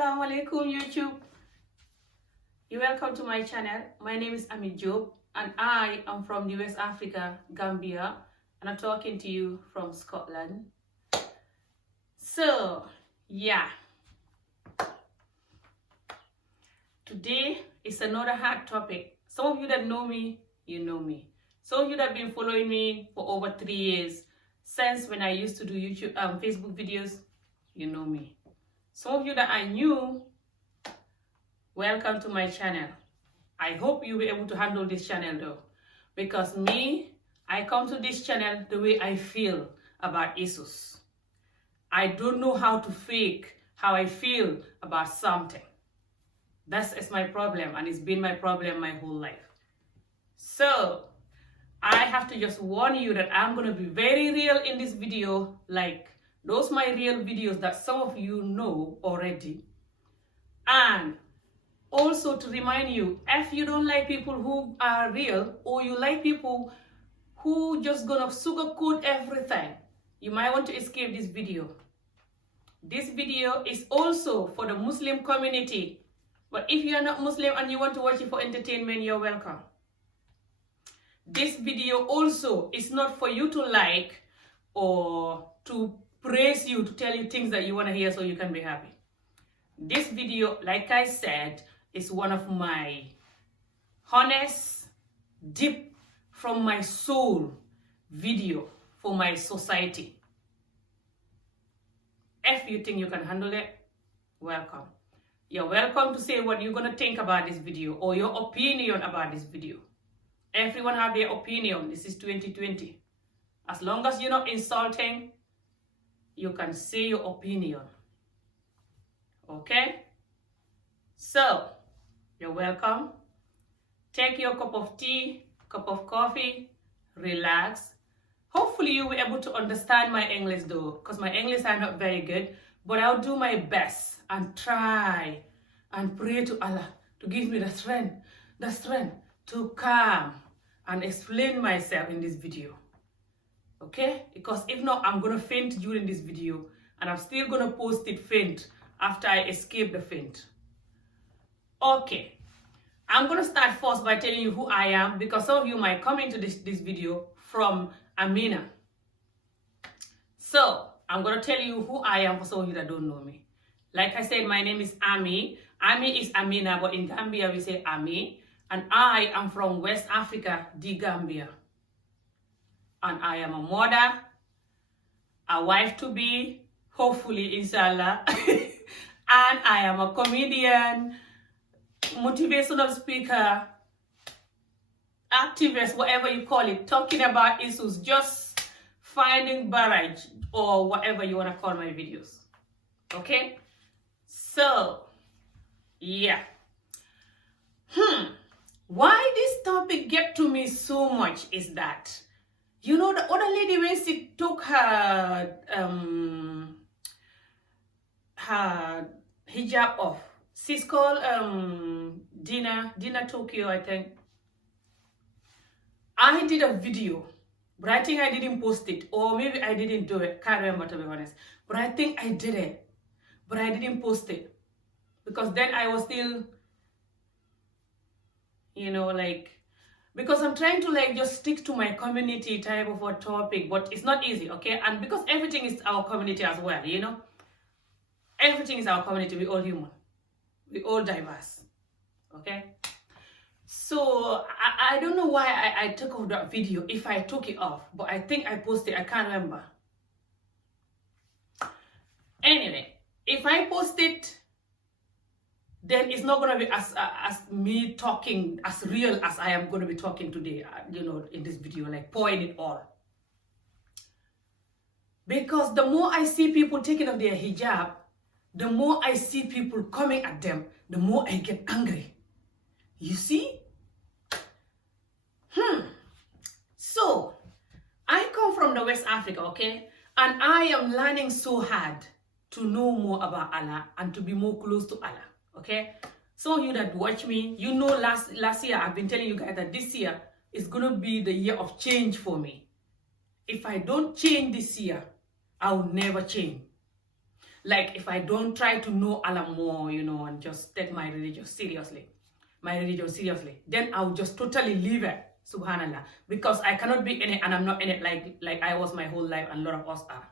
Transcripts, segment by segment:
Assalamu alaikum YouTube. You're welcome to my channel. My name is Amena and I am from the West Africa, Gambia, and I'm talking to you from Scotland. So, yeah. Today is another hard topic. Some of you that know me, you know me. Some of you that have been following me for over 3 years, since when I used to do YouTube, Facebook videos, you know me. Some of you that are new, welcome to my channel. I hope you'll be able to handle this channel though. Because me, I come to this channel the way I feel about issues. I don't know how to fake how I feel about something. That's my problem, and it's been my problem my whole life. So, I have to just warn you that I'm going to be very real in this video, like those my real videos that some of you know already. And also to remind you, if you don't like people who are real, or you like people who just gonna sugarcoat everything, you might want to escape this video. This video is also for the Muslim community. But if you are not Muslim and you want to watch it for entertainment, you're welcome. This video also is not for you to like or to praise you, to tell you things that you want to hear so you can be happy. This video, like I said, is one of my honest, deep from my soul video for my society. If you think you can handle it, welcome. You're welcome to say what you're going to think about this video or your opinion about this video. Everyone have their opinion. This is 2020. As long as you're not insulting, you can say your opinion. Okay? So, you're welcome. Take your cup of tea, cup of coffee, relax. Hopefully you'll be able to understand my English though, because my English are not very good, but I'll do my best and try and pray to Allah to give me the strength to calm and explain myself in this video. Okay? Because if not, I'm going to faint during this video, and I'm still going to post it faint after I escape the faint. Okay. I'm going to start first by telling you who I am, because some of you might come into this video from Amena. So, I'm going to tell you who I am for some of you that don't know me. Like I said, my name is Ami. Ami is Amena, but in Gambia we say Ami. And I am from West Africa, the Gambia. And I am a mother, a wife-to-be, hopefully, inshallah. And I am a comedian, motivational speaker, activist, whatever you call it, talking about issues, just finding barrage, or whatever you want to call my videos. Okay? So, yeah. Why this topic get to me so much is that, you know, the other lady, when she took her hijab off, she's called Dina Tokyo, I think. I did a video, but I think I didn't post it, or maybe I didn't do it. Can't remember, to be honest. But I think I did it, but I didn't post it because then I was still, you know, like, because I'm trying to like just stick to my community type of a topic, but it's not easy, okay? And because everything is our community as well, you know? Everything is our community. We're all human. We're all diverse, okay? So, I don't know why I took off that video, if I took it off, but I think I posted, I can't remember. Anyway, if I post it, then it's not going to be as me talking as real as I am going to be talking today, you know, in this video, like pouring it all. Because the more I see people taking off their hijab, the more I see people coming at them, the more I get angry. You see? So, I come from the West Africa, okay? And I am learning so hard to know more about Allah and to be more close to Allah, okay? Some of you that watch me, you know last year, I've been telling you guys that this year is going to be the year of change for me. If I don't change this year, I will never change. like if I don't try to know Allah more, you know, and just take my religion seriously, then I'll just totally leave it, subhanallah, because I cannot be in it and I'm not in it like I was my whole life, and a lot of us are.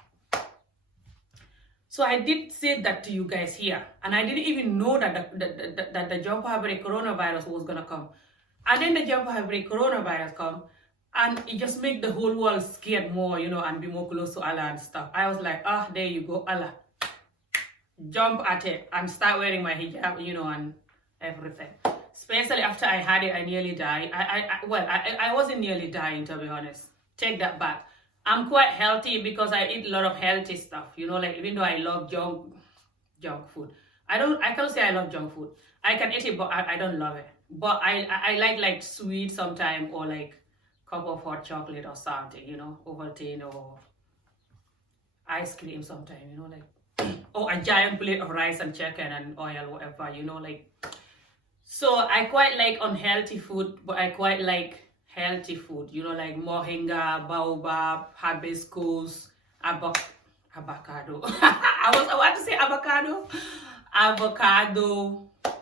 So I did say that to you guys here, and I didn't even know that the Jump coronavirus was gonna come. And then the Jump coronavirus come, and it just make the whole world scared more, you know, and be more close to Allah and stuff. I was like, there you go, Allah. Jump at it and start wearing my hijab, you know, and everything. Especially after I had it, I nearly died. I wasn't nearly dying, to be honest. Take that back. I'm quite healthy because I eat a lot of healthy stuff, you know, like even though I love junk food. I can't say I love junk food. I can eat it, but I don't love it. But I like sweet sometime, or like cup of hot chocolate or something, you know, Ovaltine or ice cream sometime, you know, like, or a giant plate of rice and chicken and oil, whatever, you know, like. So I quite like unhealthy food, but I quite like healthy food, you know, like moringa, baobab, hibiscus, avocado. I was about to say avocado,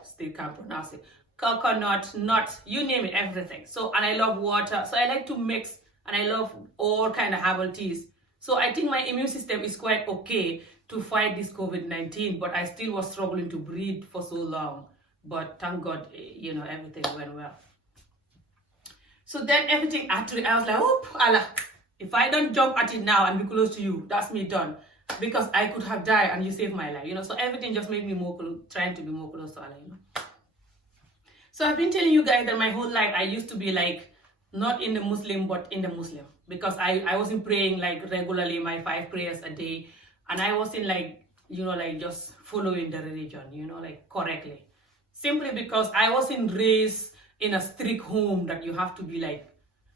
still can't pronounce it. Coconut, nuts, you name it, everything. So, and I love water, so I like to mix, and I love all kind of herbal teas. So I think my immune system is quite okay to fight this COVID-19, but I still was struggling to breathe for so long. But thank God, you know, everything went well. So then everything actually, I was like, oh, Allah, if I don't jump at it now and be close to you, that's me done. Because I could have died and you saved my life, you know. So everything just made me more trying to be more close to Allah, you know. So I've been telling you guys that my whole life I used to be like, not in the Muslim, but in the Muslim. Because I wasn't praying like regularly, my 5 prayers a day. And I wasn't like, you know, like just following the religion, you know, like correctly. Simply because I wasn't raised in a strict home that you have to be like,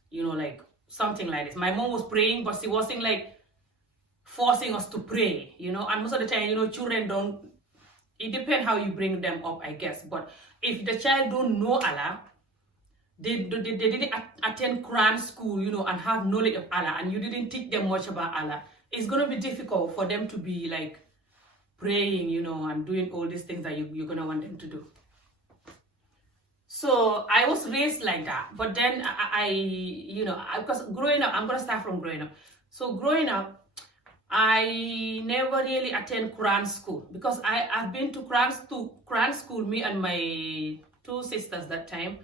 you know, like something like this. My mom was praying, but she wasn't like forcing us to pray, you know. And most of the time, you know, children don't, it depends how you bring them up, I guess. But if the child don't know Allah, they didn't attend Quran school, you know, and have knowledge of Allah, and you didn't teach them much about Allah, it's going to be difficult for them to be like praying, you know, and doing all these things that you're going to want them to do. So I was raised like that, but then I you know, because growing up, I'm going to start from growing up. So growing up, I never really attend Quran school, because I've been to Quran school, me and my 2 sisters that time,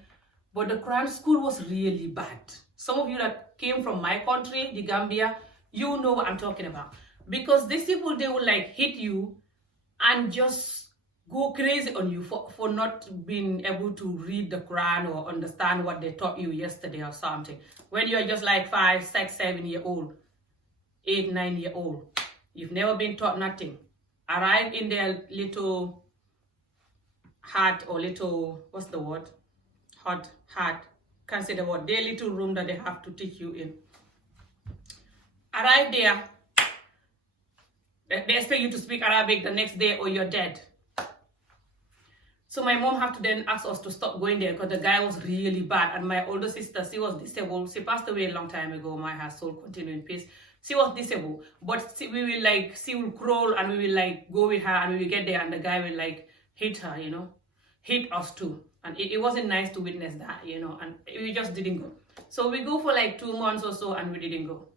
but the Quran school was really bad. Some of you that came from my country, the Gambia, you know what I'm talking about. Because these people, they will like hit you and just go crazy on you for not being able to read the Quran or understand what they taught you yesterday or something. When you're just like 5, 6, 7 year old, 8, 9 year old, you've never been taught nothing. Arrive in their little hut or little, what's the word? Hut, can't say the word, their little room that they have to teach you in. Arrive there, they expect you to speak Arabic the next day or you're dead. So my mom had to then ask us to stop going there because the guy was really bad. And my older sister, she was disabled. She passed away a long time ago. May her soul continue in peace. She was disabled. But she will crawl and we will like go with her and we will get there and the guy will like hit her, you know, hit us too. And it wasn't nice to witness that, you know, and we just didn't go. So we go for like 2 months or so and we didn't go.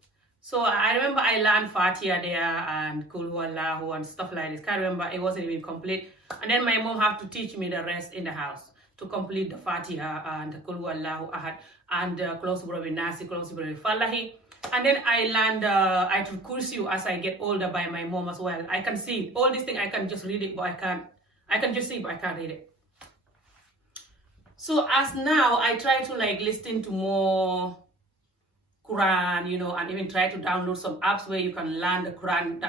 So I remember I learned Fatiha there and Kul Huwallahu and stuff like this. Can't remember, it wasn't even complete. And then my mom had to teach me the rest in the house to complete the Fatiha and Kul Huwallahu Ahad and Close Brawi Nasi, Close Brawi Falahi. And then I learned Ayatul Kursi as I get older by my mom as well. I can see it. All these things I can just read it, but I can just see it, but I can't read it. So as now I try to like listen to more Quran, you know, and even try to download some apps where you can learn the Quran,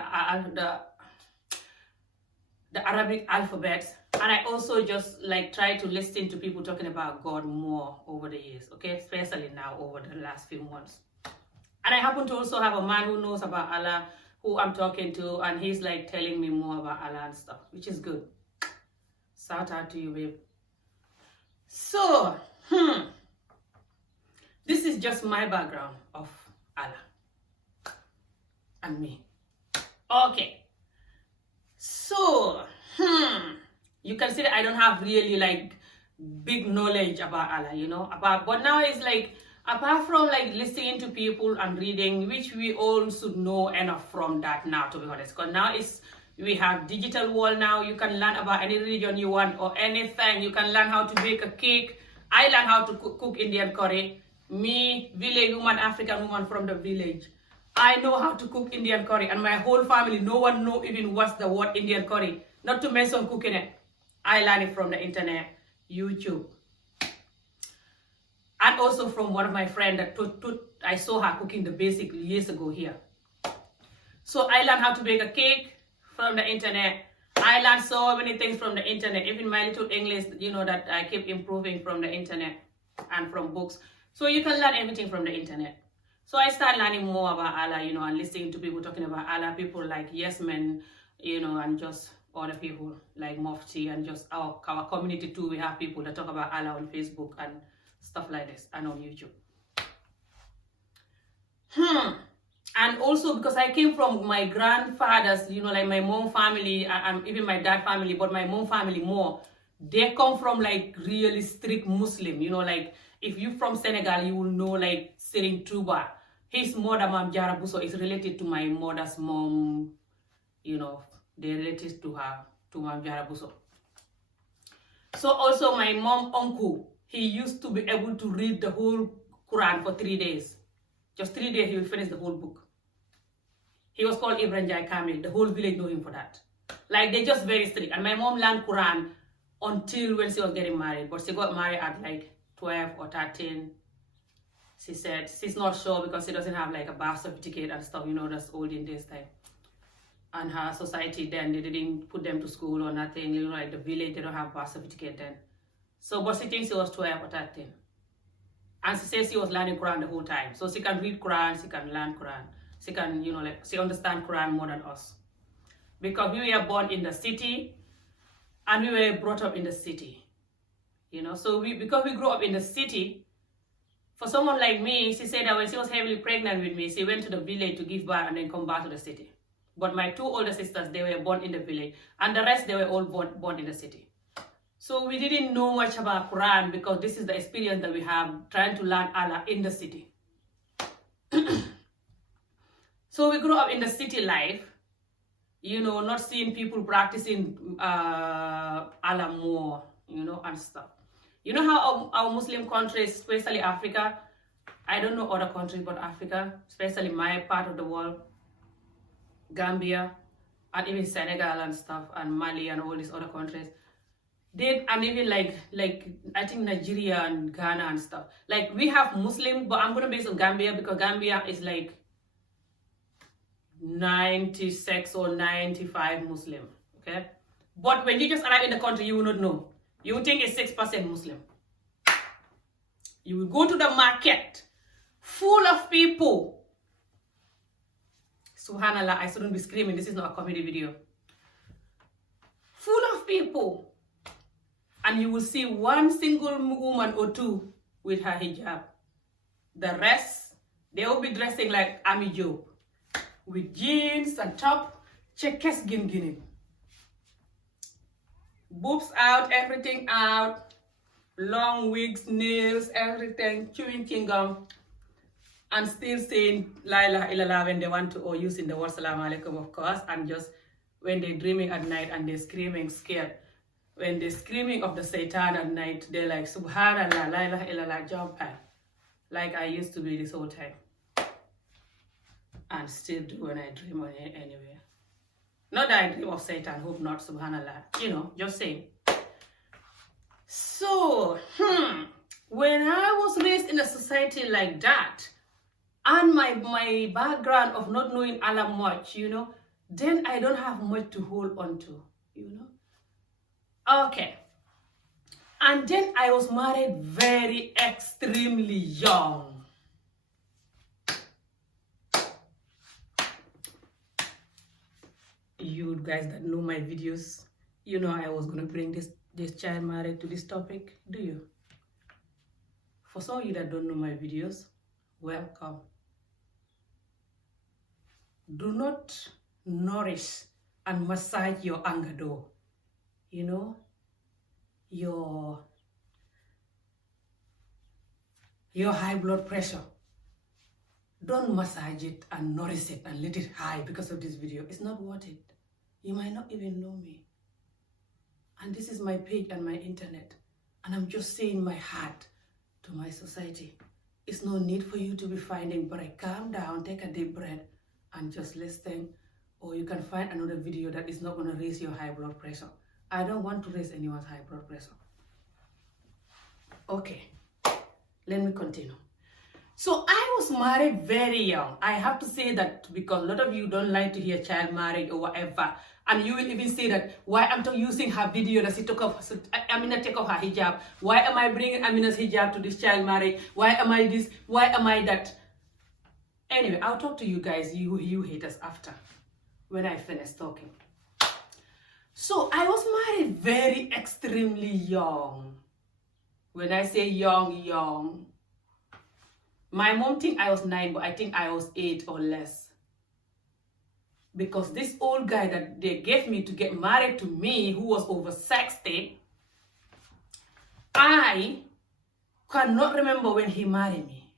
the Arabic alphabet. And I also just like try to listen to people talking about God more over the years, okay, especially now over the last few months. And I happen to also have a man who knows about Allah, who I'm talking to, and he's like telling me more about Allah and stuff, which is good. Shout out to you, babe. So, this is just my background of Allah and me. Okay. you can see that I don't have really like big knowledge about Allah, you know, but now it's like, apart from like listening to people and reading, which we all should know enough from that now, to be honest, because now we have digital world now. You can learn about any religion you want or anything. You can learn how to bake a cake. I learned how to cook Indian curry. Me, village woman, African woman from the village, I know how to cook Indian curry, and my whole family, no one know even what's the word Indian curry, not to mention cooking it. I learned it from the internet, YouTube, and also from one of my friends that I saw her cooking the basic years ago here. So I learned how to bake a cake from the internet. I learned so many things from the internet, even my little English, you know, that I keep improving from the internet and from books. So you can learn everything from the internet. So I started learning more about Allah, you know, and listening to people talking about Allah, people like Yes Men, you know, and just other people like Mufti, and just our community too. We have people that talk about Allah on Facebook and stuff like this, and on YouTube. And also because I came from my grandfathers, you know, like my mom family, and even my dad family, but my mom family more, they come from like really strict Muslim, you know, like if you from Senegal, you will know like Serigne Touba. His mother, Mam Jara Buso, is related to my mother's mom, you know, they're related to her, to Mam Jara Buso. So also my mom uncle, he used to be able to read the whole Quran for 3 days. Just 3 days, he will finish the whole book. He was called Ibrahim Jai Kamil. The whole village know him for that. Like, they're just very strict. And my mom learned Quran until when she was getting married. But she got married at like 12 or 13. She said she's not sure because she doesn't have like a birth certificate and stuff. You know, that's old in this time. And her society then, they didn't put them to school or nothing. You know, like the village, they don't have birth certificate then. So, but she thinks she was 12 or 13. And she says she was learning Quran the whole time. So she can read Quran, she can learn Quran. She can, you know, like, she understands Quran more than us. Because we were born in the city, and we were brought up in the city. You know, so because we grew up in the city, for someone like me, she said that when she was heavily pregnant with me, she went to the village to give birth and then come back to the city. But my 2 older sisters, they were born in the village. And the rest, they were all born in the city. So we didn't know much about Quran because this is the experience that we have trying to learn Allah in the city. So we grew up in the city life, you know, not seeing people practicing Allah more, you know, and stuff. You know how our Muslim countries, especially Africa, I don't know other countries, but Africa, especially my part of the world, Gambia, and even Senegal and stuff, and Mali and all these other countries, and even like I think Nigeria and Ghana and stuff. Like, we have Muslim, but I'm gonna base on Gambia because Gambia is like 96 or 95 Muslim, okay? But when you just arrive in the country, you will not know. You will think it's 6% Muslim. You will go to the market full of people. Subhanallah, I shouldn't be screaming. This is not a comedy video. Full of people. And you will see one single woman or two with her hijab. The rest, they will be dressing like Ami Job, with jeans and top, checkers gin. Boobs out, everything out, long wigs, nails, everything, chewing chewing-gum, and still saying La ilaha illallah when they want to, or using the word Salaam alaikum, of course, and just when they're dreaming at night and they're screaming scared. When they're screaming of the Satan at night, they're like, Subhanallah, La ilaha illallah, jump high. Like I used to be this whole time. And still do when I dream on it anyway. Not that I dream of Satan, hope not, Subhanallah. You know, just saying. So, when I was raised in a society like that, and my background of not knowing Allah much, you know, then I don't have much to hold on to, you know. Okay. And then I was married very extremely young. You guys that know my videos, you know I was going to bring this child married to this topic, do you? For some of you that don't know my videos, welcome. Do not nourish and massage your anger though. You know, your high blood pressure. Don't massage it and nourish it and let it high because of this video. It's not worth it. You might not even know me. And this is my page and my internet. And I'm just saying my heart to my society. It's no need for you to be finding, but calm down, take a deep breath, and just listen. Or you can find another video that is not going to raise your high blood pressure. I don't want to raise anyone's high blood pressure. Okay, let me continue. So I was married very young. I have to say that because a lot of you don't like to hear child marriage or whatever. And you will even say that, why am I using her video that she took off, Amena take off her hijab? Why am I bringing Amena's hijab to this child marriage? Why am I this? Why am I that? Anyway, I'll talk to you guys, you haters, after, when I finish talking. So I was married very extremely young. When I say young, my mom think I was 9, but I think I was 8 or less. Because this old guy that they gave me to get married to me, who was over 60, I cannot remember when he married me.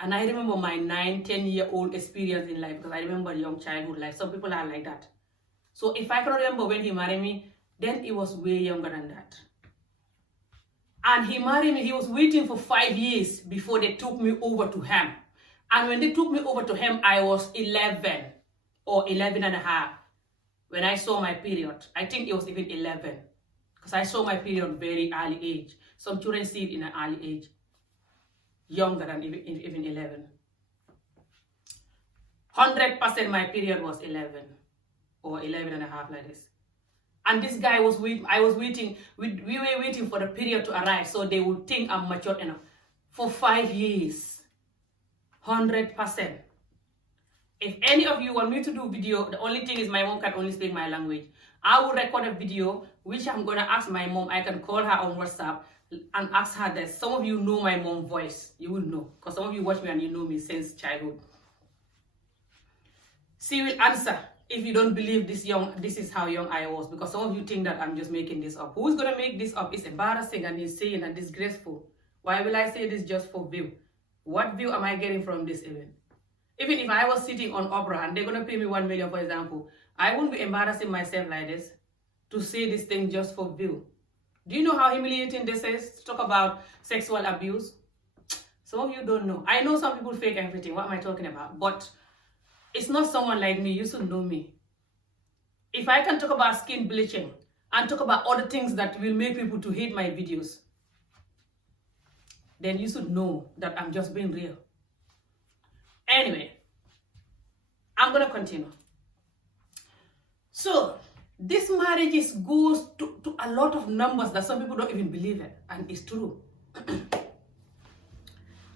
And I remember my 9, 10-year-old experience in life, because I remember young childhood life. Some people are like that. So if I cannot remember when he married me, then it was way younger than that. And he married me, he was waiting for 5 years before they took me over to him. And when they took me over to him, I was 11 or 11 and a half when I saw my period. I think it was even 11, because I saw my period very early age. Some children see it in an early age, younger than even 11. 100% my period was 11 or 11 and a half, like this. And this guy was waiting, we were waiting for the period to arrive so they would think I'm mature enough. For 5 years, 100%. If any of you want me to do video, the only thing is my mom can only speak my language. I will record a video, which I'm going to ask my mom. I can call her on WhatsApp and ask her that. Some of you know my mom's voice. You will know, because some of you watch me and you know me since childhood. She will answer. If you don't believe this is how young I was, because some of you think that I'm just making this up. Who's going to make this up? It's embarrassing and insane and disgraceful. Why will I say this just for view? What view am I getting from this event? Even if I was sitting on Oprah and they're going to pay me 1 million, for example, I wouldn't be embarrassing myself like this to say this thing just for view. Do you know how humiliating this is to talk about sexual abuse? Some of you don't know. I know some people fake everything. What am I talking about? But it's not someone like me. You should know me. If I can talk about skin bleaching and talk about other things that will make people to hate my videos, then you should know that I'm just being real. Anyway, I'm going to continue. So, this marriage goes to a lot of numbers that some people don't even believe it. And it's true. And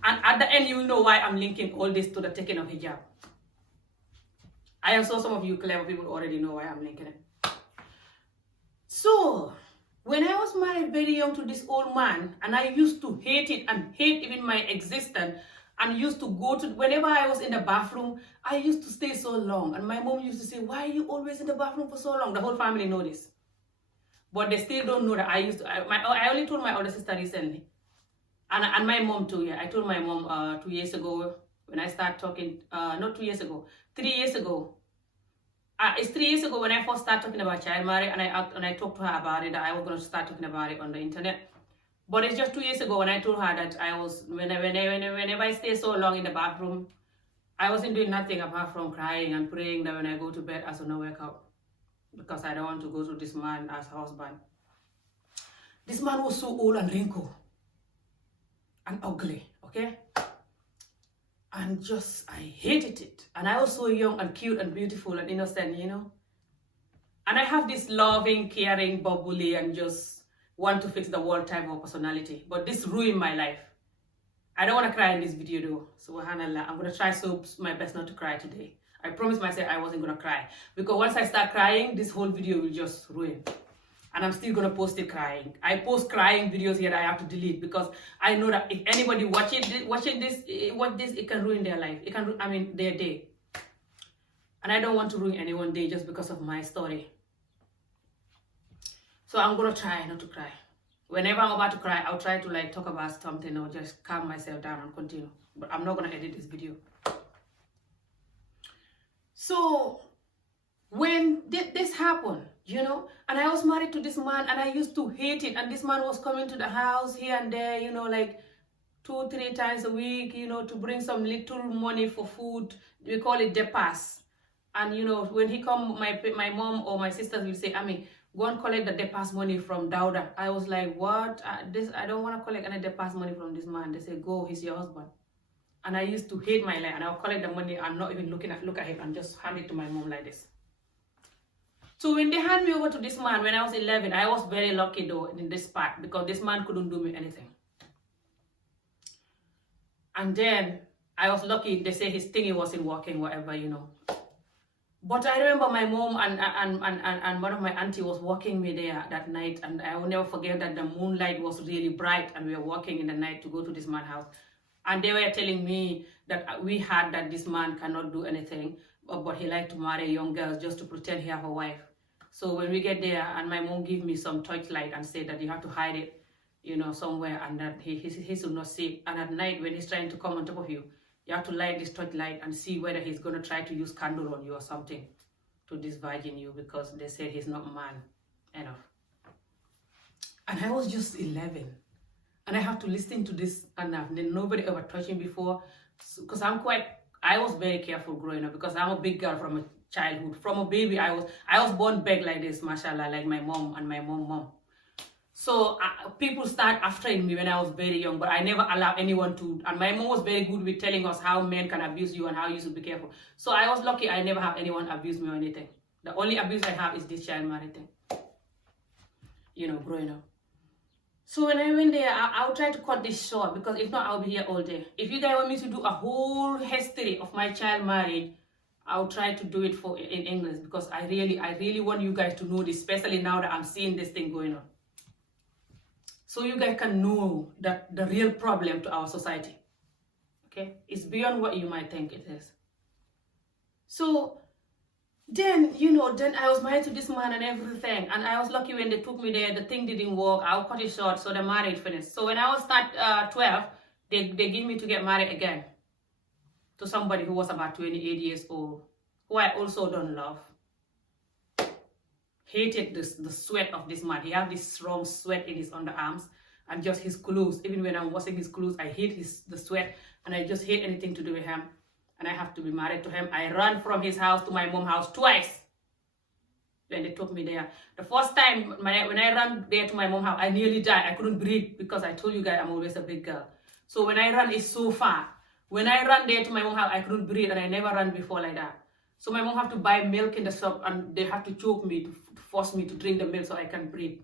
at the end, you will know why I'm linking all this to the taking of hijab. I am sure some of you clever people already know why I'm linking it. So, when I was married very young to this old man, and I used to hate it and hate even my existence, and used to go to, whenever I was in the bathroom, I used to stay so long. And my mom used to say, why are you always in the bathroom for so long? The whole family know this. But they still don't know that I used to, I only told my older sister recently. And my mom too, yeah. I told my mom 2 years ago, when I started talking, not 2 years ago, 3 years ago. It's 3 years ago when I first started talking about child marriage, and I talked to her about it, that I was going to start talking about it on the internet. But it's just 2 years ago when I told her that I was, whenever I stay so long in the bathroom, I wasn't doing nothing apart from crying and praying that when I go to bed, I should not wake up. Because I don't want to go to this man as husband. This man was so old and wrinkled. And ugly, okay? And just, I hated it. And I was so young and cute and beautiful and innocent, you know? And I have this loving, caring, bubbly, and just want to fix the world type of personality. But this ruined my life. I don't want to cry in this video though. Subhanallah, I'm going to try my best not to cry today. I promised myself I wasn't going to cry. Because once I start crying, this whole video will just ruin. And I'm still going to post it crying. I post crying videos here that I have to delete, because I know that if anybody watching this, it can ruin their life. It can, their day. And I don't want to ruin anyone's day just because of my story. So I'm going to try not to cry. Whenever I'm about to cry, I'll try to like talk about something or just calm myself down and continue. But I'm not gonna edit this video. So when this happened, you know, and I was married to this man and I used to hate it, and this man was coming to the house here and there, you know, like 2-3 times a week, you know, to bring some little money for food. We call it depas. And you know, when he come, my mom or my sisters will say, Ami, go and collect the depas money from Dauda. I was like, what? I don't want to collect any depas money from this man. They say, go, he's your husband. And I used to hate my life, and I'll collect the money and not even look at him and just hand it to my mom like this. So when they hand me over to this man when I was 11, I was very lucky though in this part, because this man couldn't do me anything. And then I was lucky, they say his thingy wasn't working, whatever, you know. But I remember my mom and one of my auntie was walking me there that night, and I will never forget that the moonlight was really bright, and we were walking in the night to go to this man's house. And they were telling me that we heard that this man cannot do anything, but he liked to marry young girls just to pretend he have a wife. So when we get there, and my mom gave me some torchlight and said that you have to hide it, you know, somewhere, and that he should not see it. And at night when he's trying to come on top of you, you have to light this torchlight and see whether he's going to try to use candle on you or something to disvirgin you, because they say he's not man enough. And I was just 11. And I have to listen to this, and nobody ever touched me before. Because I was very careful growing up, because I'm a big girl from a childhood. From a baby, I was born big like this, mashallah, like my mom and my mom. So people start aftering me when I was very young, but I never allowed anyone to. And my mom was very good with telling us how men can abuse you and how you should be careful. So I was lucky I never have anyone abuse me or anything. The only abuse I have is this child marriage thing, you know, growing up. So when I went there, I'll try to cut this short, because if not, I'll be here all day. If you guys want me to do a whole history of my child marriage, I'll try to do it in English, because I really want you guys to know this, especially now that I'm seeing this thing going on. So you guys can know that the real problem to our society, okay, is beyond what you might think it is. So then, you know, then I was married to this man and everything, and I was lucky when they took me there. The thing didn't work. I'll cut it short, so the marriage finished. So when I was 12, they gave me to get married again to somebody who was about 28 years old, who I also don't love. Hated the sweat of this man. He had this strong sweat in his underarms, and just his clothes. Even when I'm washing his clothes, I hate the sweat, and I just hate anything to do with him. And I have to be married to him. I ran from his house to my mom's house twice when they took me there. The first time when I ran there to my mom's house, I nearly died. I couldn't breathe, because I told you guys I'm always a big girl. So when I ran, it's so far. When I ran there to my mom's house, I couldn't breathe, and I never ran before like that. So my mom have to buy milk in the shop, and they have to choke me to force me to drink the milk so I can breathe.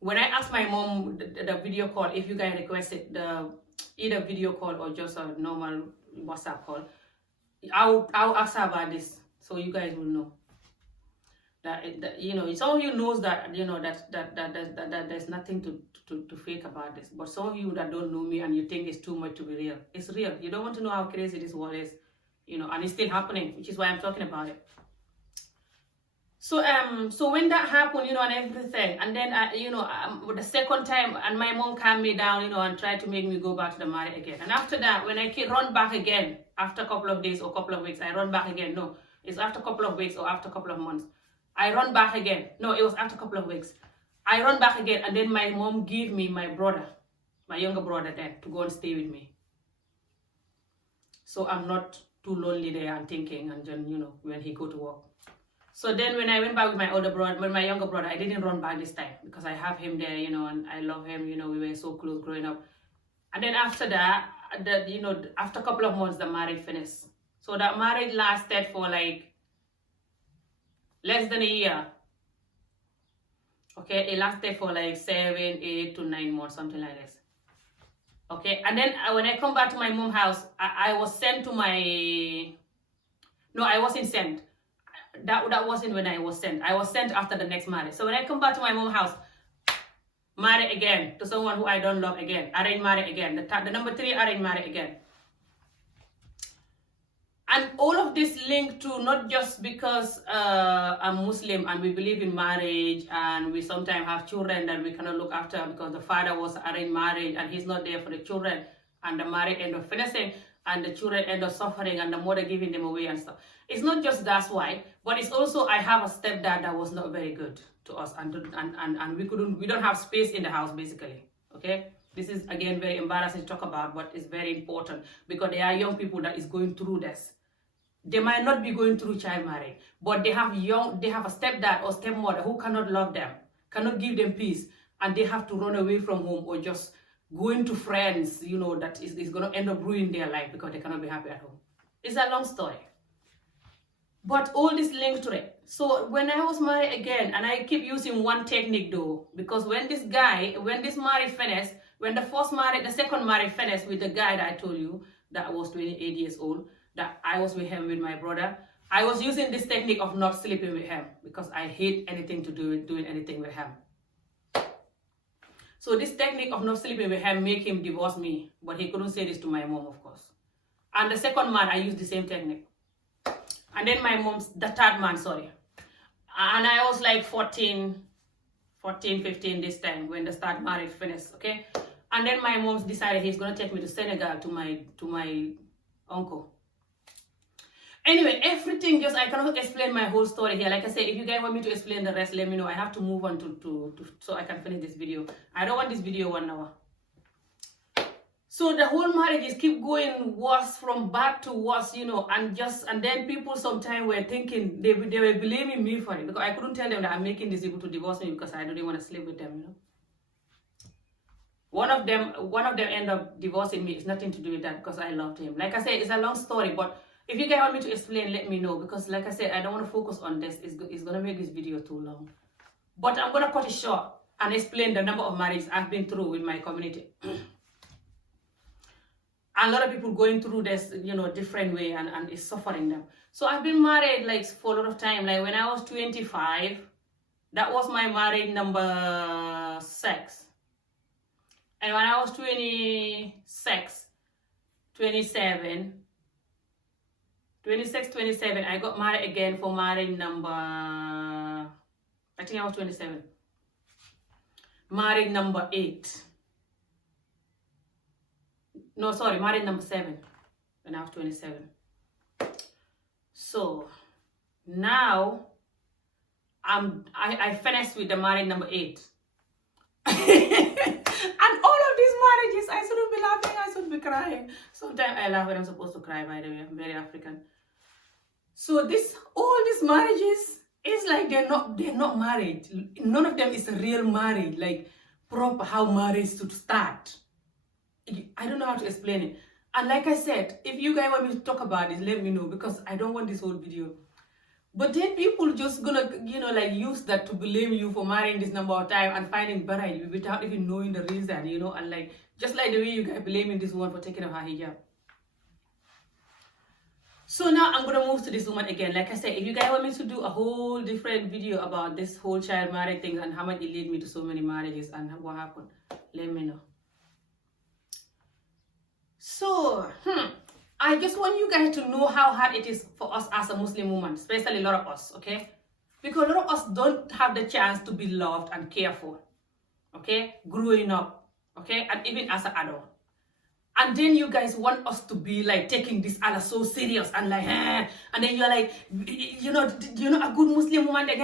When I asked my mom the video call, if you guys requested either video call or just a normal WhatsApp call, I'll ask her about this, so you guys will know that you know, some of you knows that, you know, that there's nothing to fake about this. But some of you that don't know me and you think it's too much to be real, it's real. You don't want to know how crazy this world is, you know, and it's still happening, which is why I'm talking about it. So so when that happened, you know, and everything, and then you know, the second time, and my mom calmed me down, you know, and tried to make me go back to the marriage again. And after that, when I run back again, after a couple of days or a couple of weeks, I run back again. No, it's after a couple of weeks or after a couple of months. I run back again. No, it was after a couple of weeks. I run back again, and then my mom gave me my brother, my younger brother then, to go and stay with me. So I'm not too lonely there and thinking, and then, you know, when he go to work. So then when I went back with my older brother, with my younger brother, I didn't run back this time, because I have him there, you know, and I love him, you know, we were so close growing up. And then after that, you know, after a couple of months, the marriage finished. So that marriage lasted for like less than a year. Okay, it lasted for like 7, 8 to 9 months, something like this. Okay, and then when I come back to my mom's house, I was sent to my... No, I wasn't sent. That wasn't when I was sent. I was sent after the next marriage. So when I come back to my mom's house, marry again to someone who I don't love again. Arrange marriage again. The number 3, arrange marriage again. And all of this linked to not just because I'm Muslim and we believe in marriage and we sometimes have children that we cannot look after because the father was arranged marriage and he's not there for the children and the marriage end up finishing and the children end up suffering and the mother giving them away and stuff. It's not just that's why, but it's also I have a stepdad that was not very good to us and we don't have space in the house basically, okay? This is again very embarrassing to talk about, but it's very important because there are young people that is going through this. They might not be going through child marriage, but they have a stepdad or stepmother who cannot love them, cannot give them peace, and they have to run away from home or just going to friends, you know, that is going to end up ruining their life because they cannot be happy at home. It's a long story. But all this linked to it. So when I was married again, and I keep using one technique though, because when this marriage finished, when the second marriage finished with the guy that I told you that was 28 years old, that I was with him with my brother, I was using this technique of not sleeping with him because I hate anything to do with doing anything with him. So this technique of not sleeping with him made him divorce me, but he couldn't say this to my mom, of course. And the second man, I used the same technique. And then the third man, sorry. And I was like 14, 15 this time when the third marriage finished, okay? And then my mom decided he's gonna take me to Senegal to my uncle. Anyway, everything I cannot explain my whole story here. Like I said, if you guys want me to explain the rest, let me know. I have to move on to so I can finish this video. I don't want this video 1 hour. So the whole marriages keep going worse, from bad to worse, you know, and then people sometimes were thinking, they were blaming me for it because I couldn't tell them that I'm making these people to divorce me because I didn't want to sleep with them, you know. One of them ended up divorcing me. It's nothing to do with that because I loved him. Like I said, it's a long story, but if you guys want me to explain, let me know because like I said, I don't want to focus on this. It's going to make this video too long. But I'm going to cut it short and explain the number of marriages I've been through with my community. A lot of people going through this, you know, different way and it's suffering them. So I've been married like for a lot of time. Like when I was 25, that was my marriage number 6. And when I was 26, 27, I got married again for marriage number, I think I was 27. Marriage number 8. No, sorry, marriage number 7 when I was 27. So now I finished with the marriage number 8. And all of these marriages, I shouldn't be laughing, I should be crying. Sometimes I laugh when I'm supposed to cry, by the way. I'm very African. So all these marriages, it's like they're not married. None of them is a real marriage, like proper how marriage should start. I don't know how to explain it. And like I said, if you guys want me to talk about it, let me know because I don't want this whole video. But then people just gonna, you know, like use that to blame you for marrying this number of time and finding better without even knowing the reason, you know, and like, just like the way you guys blaming this woman for taking off her hijab. So now I'm gonna move to this woman again. Like I said, if you guys want me to do a whole different video about this whole child marriage thing and how much it led me to so many marriages and what happened, let me know. So, I just want you guys to know how hard it is for us as a Muslim woman, especially a lot of us, okay? Because a lot of us don't have the chance to be loved and cared for, okay? Growing up, okay? And even as an adult. And then you guys want us to be like taking this Allah so serious and like, and then you're like, you know, a good Muslim woman, like,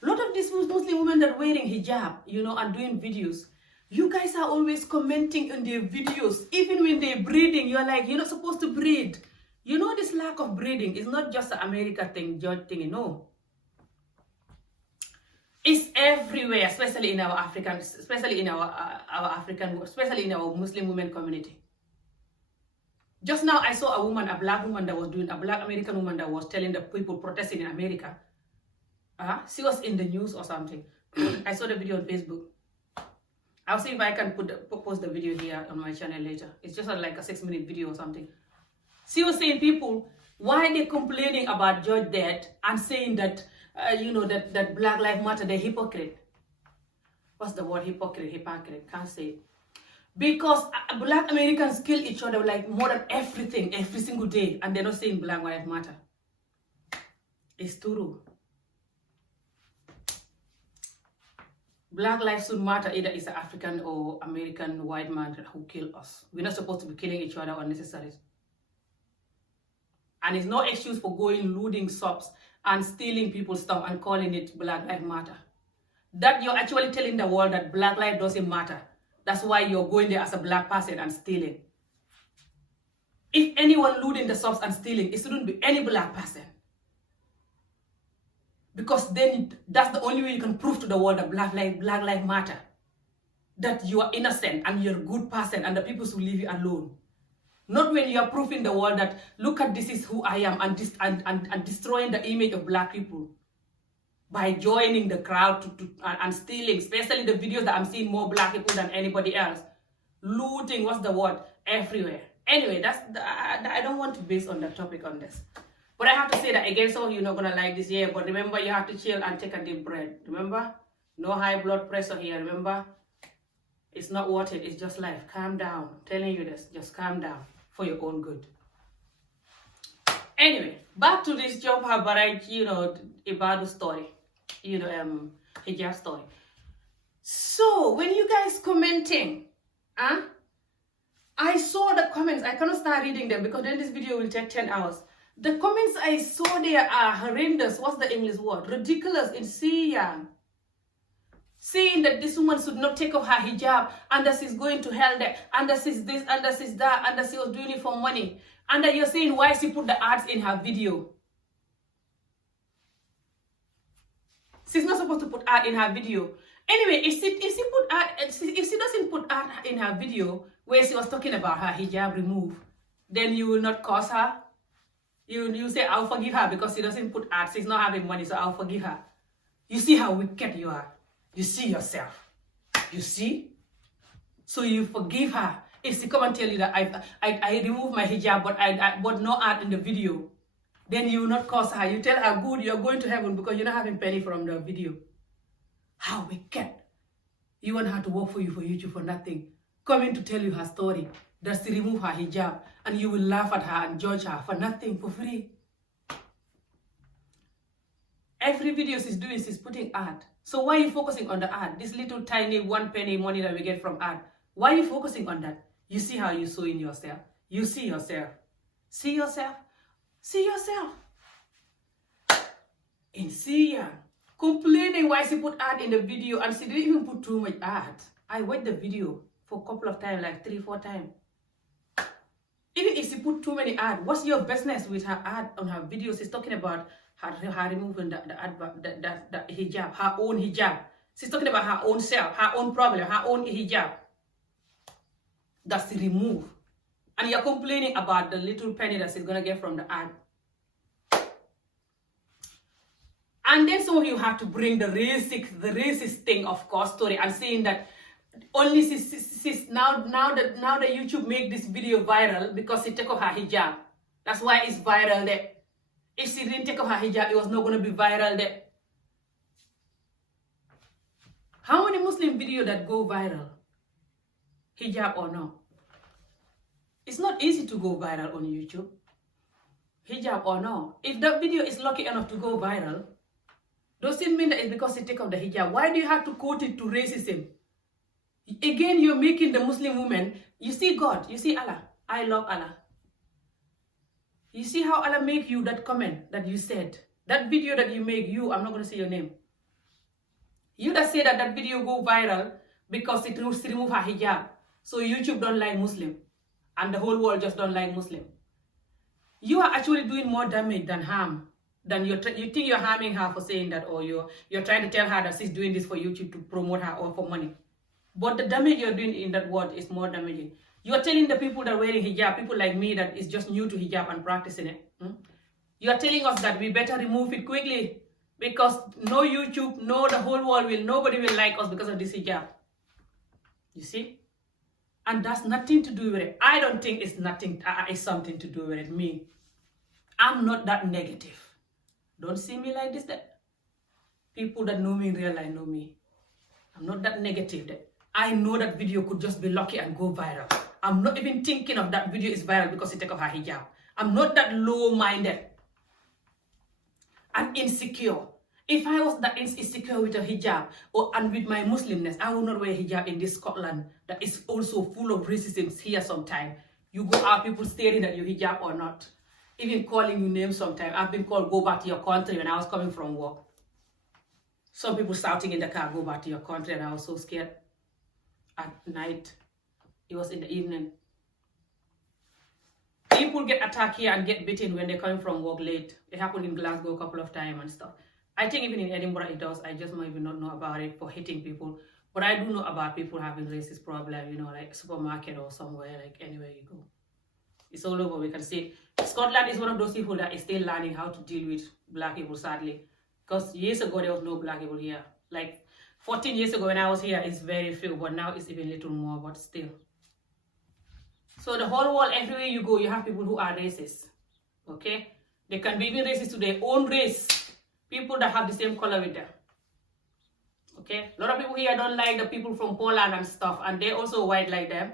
A lot of these Muslim women that are wearing hijab, you know, and doing videos, you guys are always commenting on their videos. Even when they're breathing, you're like, you're not supposed to breathe. You know, this lack of breathing is not just an America thing, George thing, you know. It's everywhere, especially in our African, especially in our Muslim women community. Just now, I saw a black American woman that was telling the people protesting in America. She was in the news or something. I saw the video on Facebook. I'll see if I can post the video here on my channel later. It's just like a 6-minute video or something. She was saying people, why they complaining about George death and saying that, you know, that Black Lives Matter, they're hypocrite. What's the word hypocrite? Hypocrite, can't say it. Because black Americans kill each other like more than everything, every single day, and they're not saying Black Lives Matter. It's true. Black lives should matter, either it's an African or American white man who kill us. We're not supposed to be killing each other unnecessarily. And it's no excuse for going looting shops and stealing people's stuff and calling it Black Lives Matter. That you're actually telling the world that black life doesn't matter. That's why you're going there as a black person and stealing. If anyone looting the shops and stealing, it shouldn't be any black person. Because then that's the only way you can prove to the world that black lives matter. That you are innocent and you're a good person and the people should leave you alone. Not when you are proving the world that, look at this is who I am, and destroying the image of black people by joining the crowd and stealing, especially the videos that I'm seeing more black people than anybody else. Looting, what's the word? Everywhere. Anyway, I don't want to base on the topic on this. But I have to say that again, some of you are not going to like this here, but remember you have to chill and take a deep breath. Remember? No high blood pressure here, remember? It's not worth it, it's just life. Calm down. I'm telling you this, just calm down for your own good. Anyway, back to this job Habarai, Ibadu story. Hijab story. So, when you guys commenting, I saw the comments. I cannot start reading them because then this video will take 10 hours. The comments I saw there are horrendous. What's the English word? Ridiculous in Syria. Saying that this woman should not take off her hijab, and that she's going to hell there, and that she's this, and that she's that, and that she was doing it for money. And that you're saying why she put the ads in her video. She's not supposed to put ad in her video. Anyway, if she doesn't put ad in her video where she was talking about her hijab remove, then you will not curse her. You say, I'll forgive her because she doesn't put ads. She's not having money, so I'll forgive her. You see how wicked you are. You see yourself. You see? So you forgive her. If she come and tell you that I remove my hijab, but no ad in the video, then you will not curse her. You tell her, good, you're going to heaven because you're not having penny from the video. How wicked. You want her to work for you for YouTube for nothing. Coming to tell you her story. That she remove her hijab, and you will laugh at her and judge her for nothing, for free. Every video she's doing, she's putting ad. So why are you focusing on the ad? This little tiny 1 penny money that we get from ad. Why are you focusing on that? You see how you sew in yourself. You see yourself. See yourself. See yourself. In Syria, complaining why she put ad in the video, and she didn't even put too much ad. I watched the video for a couple of times, like 3-4 times. Even if she put too many ads, what's your business with her ad on her video? She's talking about her removing the hijab, her own hijab. She's talking about her own self, her own problem, her own hijab that she remove. And you're complaining about the little penny that she's going to get from the ad. And then some of you have to bring the racist thing, of course, story, and saying that only now that YouTube make this video viral because she take off her hijab. That's why it's viral there. If she didn't take off her hijab, it was not going to be viral there. How many Muslim videos that go viral? Hijab or no? It's not easy to go viral on YouTube. Hijab or no? If that video is lucky enough to go viral, doesn't mean that it's because she take off the hijab. Why do you have to quote it to racism? Again, you're making the Muslim woman, you see God, you see Allah. I love Allah. You see how Allah make you that comment that you said. That video that you make, I'm not going to say your name. You that say that video go viral because it remove her hijab. So YouTube don't like Muslim. And the whole world just don't like Muslim. You are actually doing more damage than harm. Then you think you're harming her for saying that, or you're trying to tell her that she's doing this for YouTube to promote her or for money. But the damage you're doing in that word is more damaging. You're telling the people that are wearing hijab, people like me that is just new to hijab and practicing it. You're telling us that we better remove it quickly because no YouTube, no the whole world nobody will like us because of this hijab. You see? And that's nothing to do with it. I don't think it's something to do with it. Me. I'm not that negative. Don't see me like this. That people that know me in real life know me. I'm not that negative. I know that video could just be lucky and go viral. I'm not even thinking of that video is viral because she take off her hijab. I'm not that low-minded and insecure. If I was that insecure with a hijab and with my Muslimness, I would not wear hijab in this Scotland that is also full of racism here sometimes. You go out, people staring at your hijab or not. Even calling you names sometimes. I've been called, go back to your country when I was coming from work. Some people shouting in the car, go back to your country, and I was so scared. At night, it was in the evening. People get attacked here and get beaten when they're coming from work late. It happened in Glasgow a couple of times and stuff. I think even in Edinburgh it does. I just might even not know about it for hitting people. But I do know about people having racist problem, you know, like supermarket or somewhere, like anywhere you go. It's all over, we can see it. Scotland is one of those people that is still learning how to deal with black people, sadly. Because years ago, there was no black people here. Like 14 years ago when I was here, it's very few, but now it's even little more, but still. So the whole world, everywhere you go, you have people who are racist, okay? They can be even racist to their own race. People that have the same color with them, okay? A lot of people here don't like the people from Poland and stuff, and they're also white like them.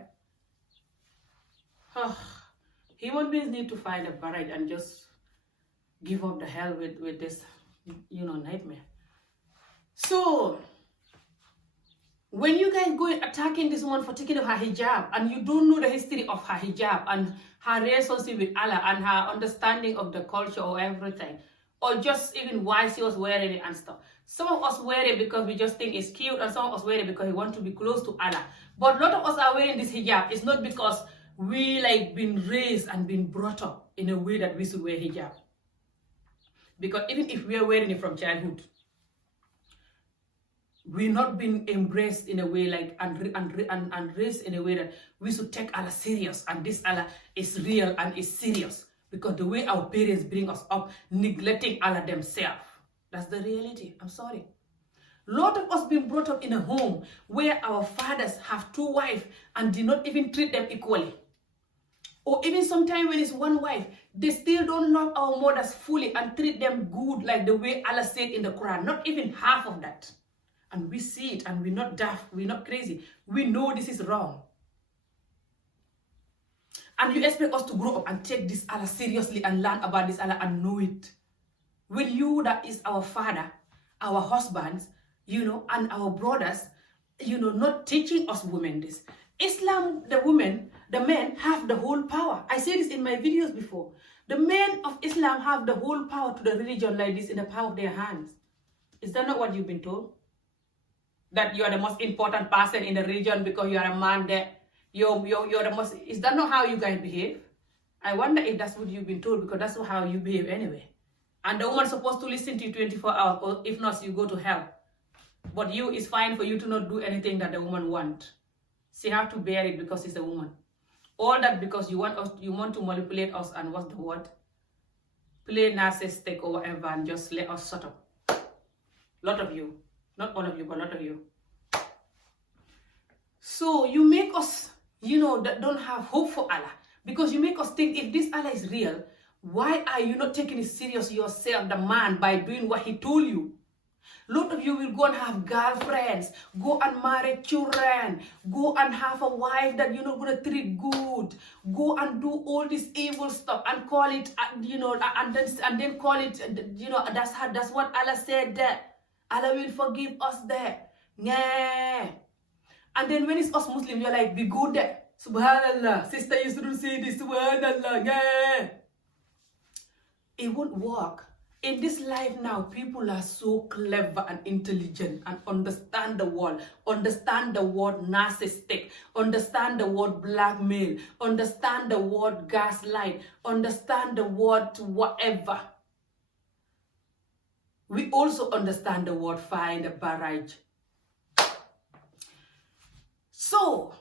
Human beings need to find a barrage and just give up the hell with this, you know, nightmare. So, when you guys go attacking this woman for taking off her hijab and you don't know the history of her hijab and her relationship with Allah and her understanding of the culture or everything, or just even why she was wearing it and stuff. Some of us wear it because we just think it's cute, and some of us wear it because we want to be close to Allah. But a lot of us are wearing this hijab. It's not because we like been raised and been brought up in a way that we should wear hijab. Because even if we are wearing it from childhood, we're not being embraced in a way like and raised in a way that we should take Allah serious, and this Allah is real and is serious. Because the way our parents bring us up, neglecting Allah themselves. That's the reality. I'm sorry. A lot of us been brought up in a home where our fathers have two wives and did not even treat them equally. Or even sometimes when it's one wife, they still don't love our mothers fully and treat them good like the way Allah said in the Quran. Not even half of that. And we see it, and we're not daft, we're not crazy. We know this is wrong. And you expect us to grow up and take this Allah seriously and learn about this Allah and know it. When you, that is our father, our husbands, you know, and our brothers, you know, not teaching us women this. Islam, the women, the men have the whole power. I said this in my videos before. The men of Islam have the whole power to the religion like this in the palm of their hands. Is that not what you've been told? That you are the most important person in the region because you are a man that you're the most. Is that not how you guys behave? I wonder if that's what you've been told, because that's not how you behave anyway. And the woman's supposed to listen to you 24 hours, or if not, you go to hell. But you, it's fine for you to not do anything that the woman wants. She have to bear it because she's a woman. All that because you want to manipulate us and what's the word? Play narcissistic or whatever and just let us shut up. Lot of you. Not all of you, but a lot of you. So you make us, you know, that don't have hope for Allah. Because you make us think, if this Allah is real, why are you not taking it serious yourself, the man, by doing what he told you? A lot of you will go and have girlfriends, go and marry children, go and have a wife that you're not going to treat good, go and do all this evil stuff and call it, you know, and then call it, you know, that's what Allah said there. Allah will forgive us there. Yeah. And then when it's us Muslims, you're like, be good there. Subhanallah. Sister, you shouldn't say this. Subhanallah. Yeah. It won't work. In this life now, people are so clever and intelligent and understand the word narcissistic, understand the word blackmail, understand the word gaslight, understand the word whatever. We also understand the word find a barrage. So,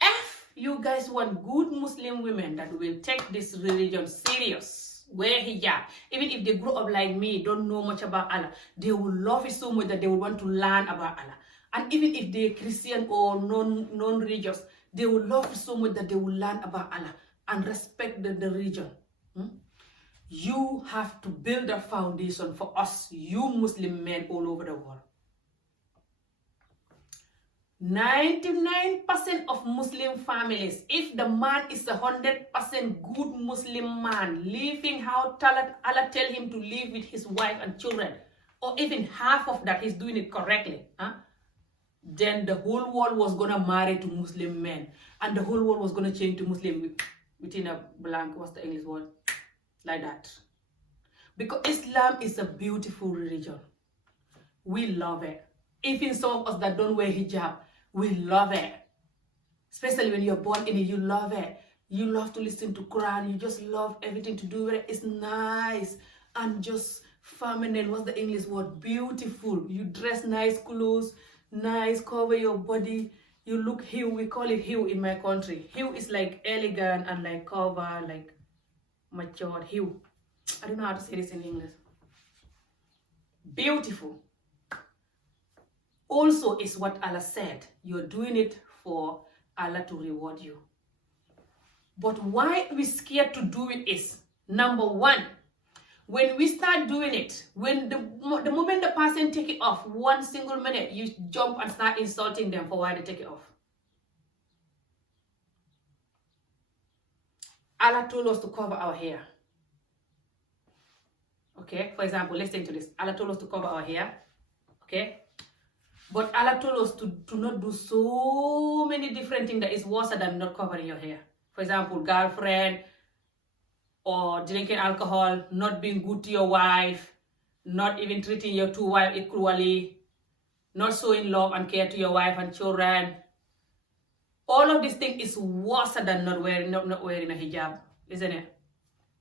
if you guys want good Muslim women that will take this religion serious, wear hijab, even if they grow up like me, don't know much about Allah, they will love it so much that they will want to learn about Allah. And even if they're Christian or non-religious, they will love it so much that they will learn about Allah and respect the religion. You have to build a foundation for us, you Muslim men all over the world. 99% of Muslim families, if the man is 100% good Muslim man, living how Allah tell him to live with his wife and children, or even half of that, he's doing it correctly, then the whole world was gonna marry to Muslim men, and the whole world was gonna change to Muslim within a blank, what's the English word? Like that. Because Islam is a beautiful religion. We love it. Even some of us that don't wear hijab, we love it. Especially when you're born in it, you love it. You love to listen to Quran. You just love everything to do with it. It's nice and just feminine. What's the English word? Beautiful. You dress nice clothes, nice, cover your body. You look hue. We call it hue in my country. Hue is like elegant and like cover, like matured. Hue. I don't know how to say this in English. Beautiful. Also is what Allah said. You're doing it for Allah to reward you. But why we're scared to do it is, number one, when we start doing it, when the moment the person take it off, 1 single minute, you jump and start insulting them for why they take it off. Allah told us to cover our hair. Okay, for example, listen to this. Allah told us to cover our hair. Okay? But Allah told us to not do so many different things that is worse than not covering your hair. For example, girlfriend, or drinking alcohol, not being good to your wife, not even treating your two wives equally, not showing love and care to your wife and children. All of these things is worse than not wearing a hijab, isn't it?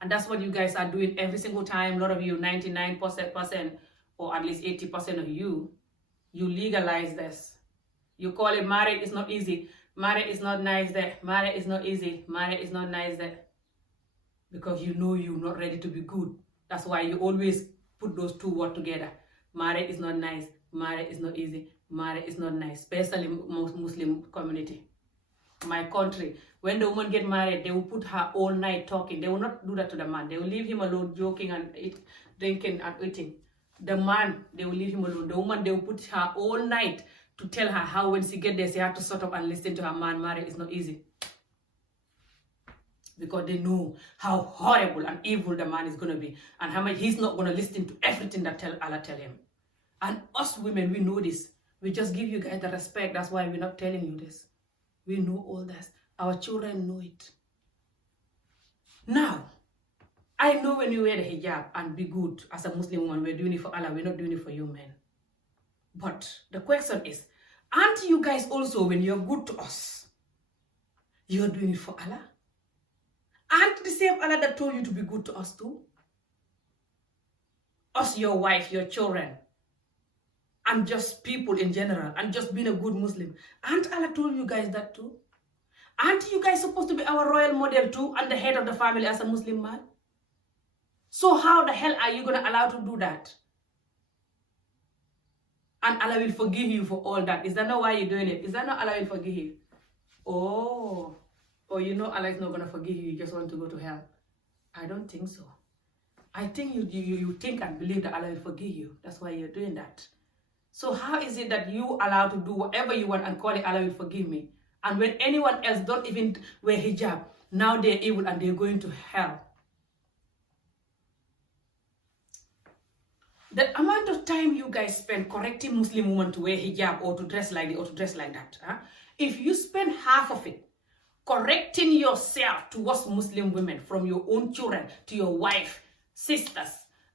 And that's what you guys are doing every single time. A lot of you, 99% or at least 80% of you legalize this. You call it marriage is not easy. Marriage is not nice there. Marriage is not easy. Marriage is not nice there. Because you know you're not ready to be good. That's why you always put those two words together. Marriage is not nice. Marriage is not easy. Marriage is not nice. Especially most Muslim community. My country, when the woman get married, they will put her all night talking. They will not do that to the man. They will leave him alone, joking and drinking and eating. The man, they will leave him alone. The woman, they will put her all night to tell her how when she get there, she has to shut up and listen to her man. Marriage is not easy. Because they know how horrible and evil the man is going to be. And how much he's not going to listen to everything that Allah tell him. And us women, we know this. We just give you guys the respect. That's why we're not telling you this. We know all that. Our children know it. Now, I know when you wear the hijab and be good as a Muslim woman, we're doing it for Allah. We're not doing it for you men. But the question is, aren't you guys also, when you're good to us, you're doing it for Allah? Aren't the same Allah that told you to be good to us too? Us, your wife, your children, and just people in general, and just being a good Muslim. Aren't Allah told you guys that too? Aren't you guys supposed to be our royal model too, and the head of the family as a Muslim man? So how the hell are you going to allow to do that? And Allah will forgive you for all that. Is that not why you're doing it? Is that not Allah will forgive you? Oh, you know Allah is not going to forgive you. You just want to go to hell. I don't think so. I think you think and believe that Allah will forgive you. That's why you're doing that. So how is it that you allow to do whatever you want and call it Allah will forgive me? And when anyone else don't even wear hijab, now they're evil and they're going to hell. The amount of time you guys spend correcting Muslim women to wear hijab or to dress like this or to dress like that, if you spend half of it correcting yourself towards Muslim women, from your own children to your wife, sisters,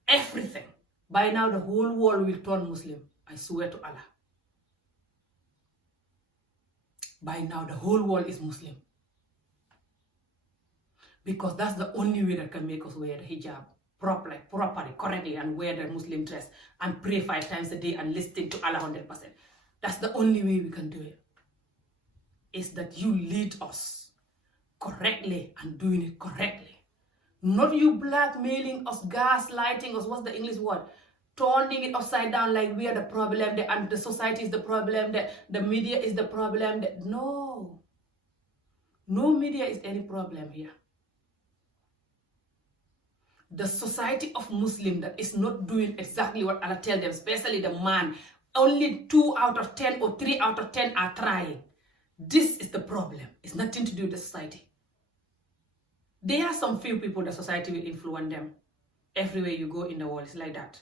everything, by now the whole world will turn Muslim. I swear to Allah. By now the whole world is Muslim. Because that's the only way that can make us wear the hijab properly, correctly, and wear the Muslim dress and pray 5 times a day and listen to Allah 100%. That's the only way we can do it. Is that you lead us correctly and doing it correctly. Not you blackmailing us, gaslighting us, what's the English word? Turning it upside down like we are the problem, and the society is the problem, the media is the problem. No. No media is any problem here. The society of Muslim that is not doing exactly what Allah tells them, especially the man, only 2 out of 10 or 3 out of 10 are trying. This is the problem. It's nothing to do with the society. There are some few people that society will influence them. Everywhere you go in the world, it's like that.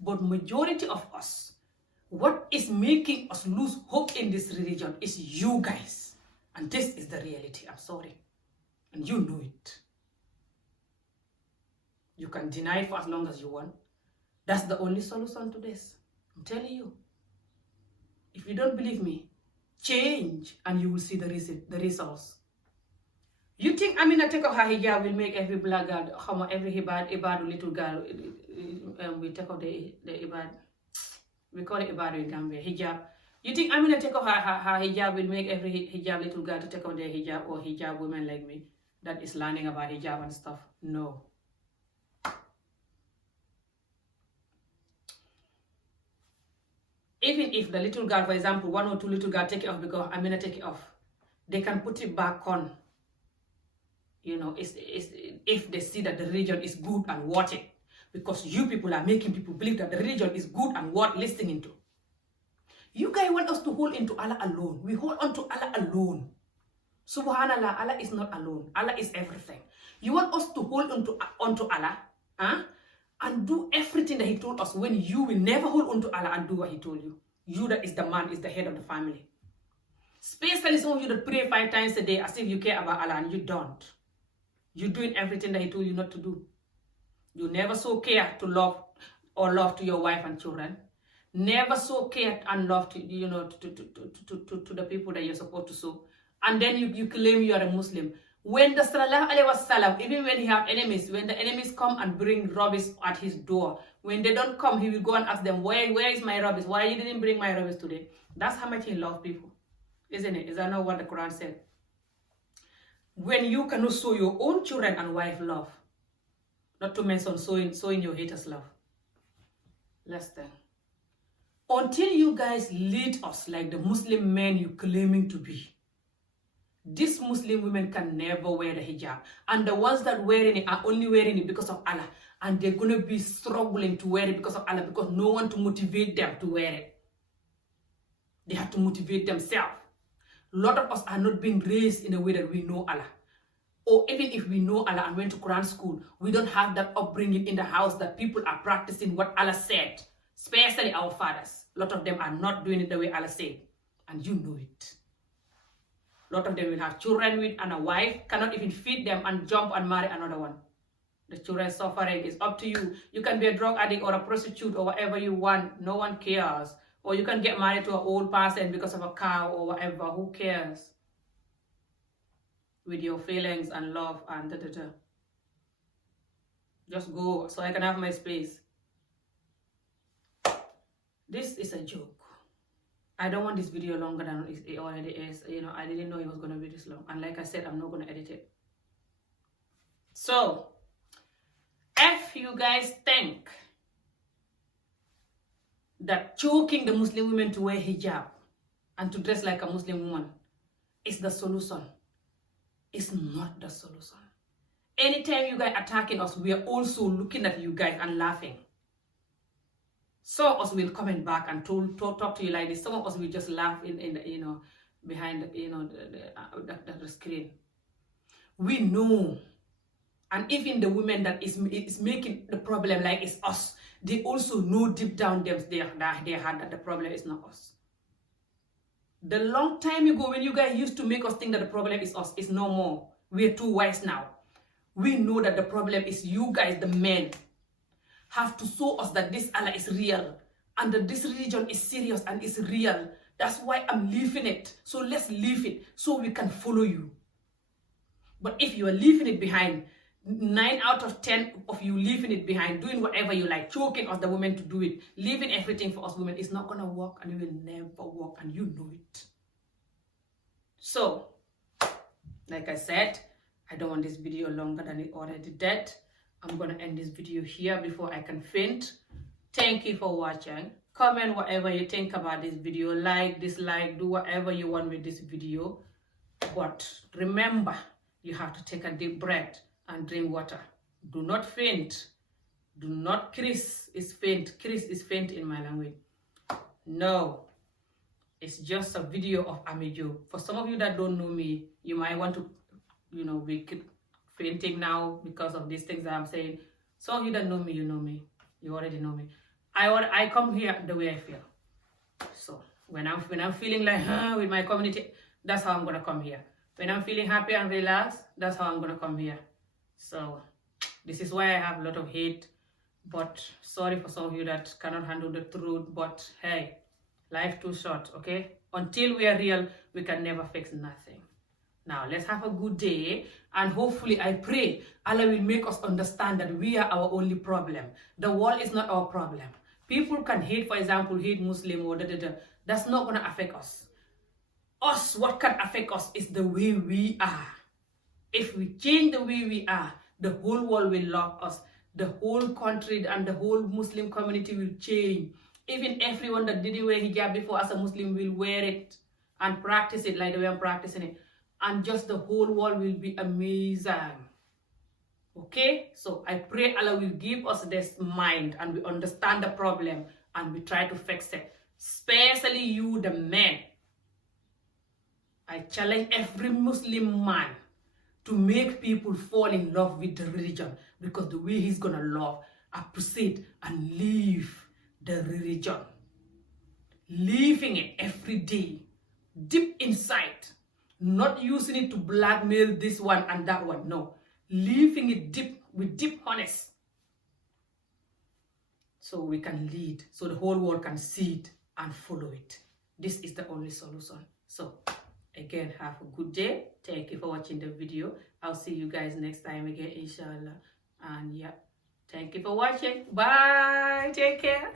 But majority of us, what is making us lose hope in this religion is you guys. And this is the reality. I'm sorry. And you know it. You can deny it for as long as you want. That's the only solution to this. I'm telling you. If you don't believe me, change and you will see the results. You think Amena take off her hijab will make every black girl, every ibad little girl will take off the ibad. We call it ibad in Gambia, hijab. You think Amena take off her hijab will make every hijab little girl to take off their hijab, or hijab women like me that is learning about hijab and stuff? No. Even if the little girl, for example, 1 or 2 little girls take it off because Amena take it off, they can put it back on. You know, if they see that the religion is good and worth it. Because you people are making people believe that the religion is good and worth listening to. You guys want us to hold into Allah alone. We hold on to Allah alone. Subhanallah, Allah is not alone. Allah is everything. You want us to hold onto Allah, and do everything that He told us, when you will never hold on to Allah and do what He told you. You that is the man, is the head of the family. Especially some of you that pray 5 times a day as if you care about Allah, and you don't. You're doing everything that He told you not to do. You never so care to love to your wife and children. Never so care and love to, you know, to the people that you're supposed to show. And then you claim you are a Muslim. When the Sallallahu Alaihi Wasallam, even when he have enemies, when the enemies come and bring rubbish at his door, when they don't come, he will go and ask them, where is my rubbish? Why you didn't bring my rubbish today? That's how much he loves people. Isn't it? Is that not what the Quran said? When you cannot show your own children and wife love, not to mention showing your haters love. Last thing. Until you guys lead us like the Muslim men you claiming to be, these Muslim women can never wear the hijab. And the ones that wearing it are only wearing it because of Allah. And they're going to be struggling to wear it because of Allah, because no one to motivate them to wear it. They have to motivate themselves. A lot of us are not being raised in a way that we know Allah. Or even if we know Allah and went to Quran school, we don't have that upbringing in the house that people are practicing what Allah said. Especially our fathers. A lot of them are not doing it the way Allah said. And you know it. A lot of them will have children with and a wife, cannot even feed them, and jump and marry another one. The children suffering is up to you. You can be a drug addict or a prostitute or whatever you want. No one cares. Or you can get married to an old person because of a car or whatever. Who cares? With your feelings and love and da-da-da. Just go so I can have my space. This is a joke. I don't want this video longer than it already is. You know, I didn't know it was going to be this long. And like I said, I'm not going to edit it. So, if you guys think that choking the Muslim women to wear hijab and to dress like a Muslim woman is the solution, it's not the solution. Anytime you guys attacking us, we are also looking at you guys and laughing. Some of us will comment back and talk to you like this. Some of us will just laugh in the, you know, behind the, you know, the screen. We know, and even the women that is making the problem like it's us, they also know deep down them they had that the problem is not us. The long time ago when you guys used to make us think that the problem is us, it's no more. We're too wise now. We know that the problem is you guys, the men, have to show us that this Allah is real and that this religion is serious and is real. That's why I'm leaving it. So let's leave it so we can follow you. But if you are leaving it behind, 9 out of 10 of you leaving it behind, doing whatever you like, choking us the women to do it, leaving everything for us women, it's not going to work, and it will never work, and you know it. So, like I said, I don't want this video longer than it already did. I'm going to end this video here before I can faint. Thank you for watching. Comment whatever you think about this video. Like, dislike, do whatever you want with this video. But remember, you have to take a deep breath and drink water. Do not faint. Do not crease is faint. Crease is faint in my language. No, it's just a video of Amejo. For some of you that don't know me, you might want to, be fainting now because of these things that I'm saying. Some of you that know me, you know me. You already know me. I come here the way I feel. So when I'm feeling like with my community, that's how I'm gonna come here. When I'm feeling happy and relaxed, that's how I'm gonna come here. So this is why I have a lot of hate. But sorry for some of you that cannot handle the truth. But hey, life too short, okay? Until we are real, we can never fix nothing. Now, let's have a good day, and hopefully, I pray Allah will make us understand that we are our only problem. The world is not our problem. People can hate, for example, hate Muslim or da. That's not going to affect us. What can affect us is the way we are. If we change the way we are, the whole world will love us. The whole country and the whole Muslim community will change. Even everyone that didn't wear hijab before as a Muslim will wear it and practice it like the way I'm practicing it. And just the whole world will be amazing. Okay? So I pray Allah will give us this mind and we understand the problem and we try to fix it. Especially you, the men. I challenge every Muslim man to make people fall in love with the religion, because the way he's gonna love, appreciate, and live the religion. Living it every day, deep inside. Not using it to blackmail this one and that one. No. Living it deep, with deep honest. So we can lead. So the whole world can see it and follow it. This is the only solution. So, again, have a good day. Thank you for watching the video. I'll see you guys next time again, inshallah. And yeah, thank you for watching. Bye. Take care.